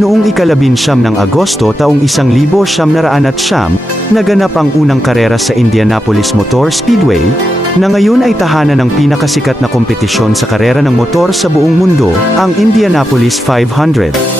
Noong ika-19 ng Agosto taong 1909, naganap ang unang karera sa Indianapolis Motor Speedway, na ngayon ay tahanan ng pinakasikat na kompetisyon sa karera ng motor sa buong mundo, ang Indianapolis 500.